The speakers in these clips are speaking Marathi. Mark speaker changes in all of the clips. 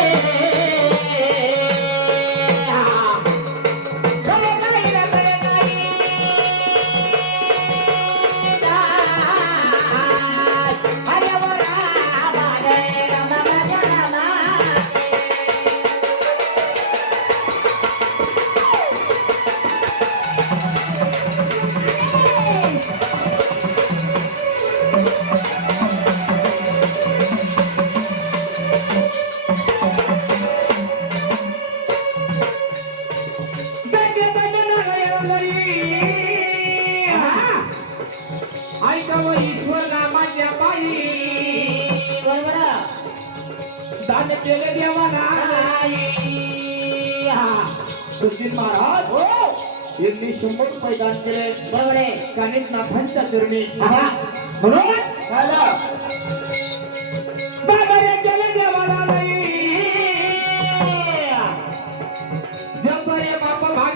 Speaker 1: yeah. ऐकावं ईश्वर नामाच्या पायी.
Speaker 2: बरोबर
Speaker 1: दान केले देवाना सुशील महाराज.
Speaker 2: हो.
Speaker 1: यांनी शंभर रुपये दान केले.
Speaker 2: बरोबर आहे.
Speaker 1: कानिक नाथांच्या चरणी.
Speaker 2: आहा म्हणून.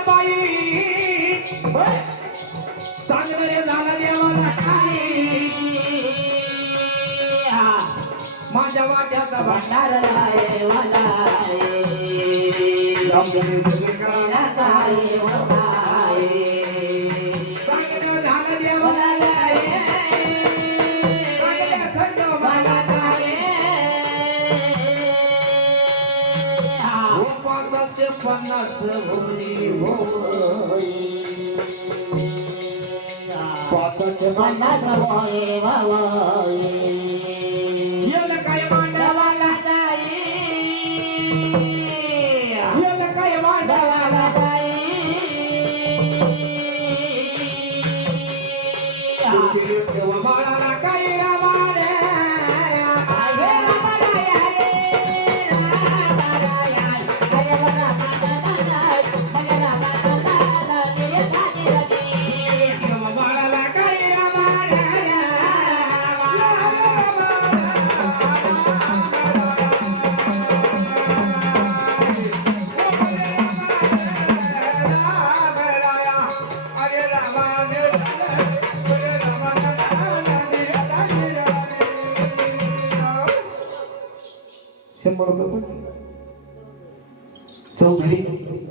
Speaker 1: पायी चांगलं झालं देवाला काही माझ्या वाट्याचा आहे पाचाचे पन्नास होई होई पाचाचे येलं काय मांडवाला येलं काय मांडवाला देवा बाळाला काही शंभर रुपये चौधरी.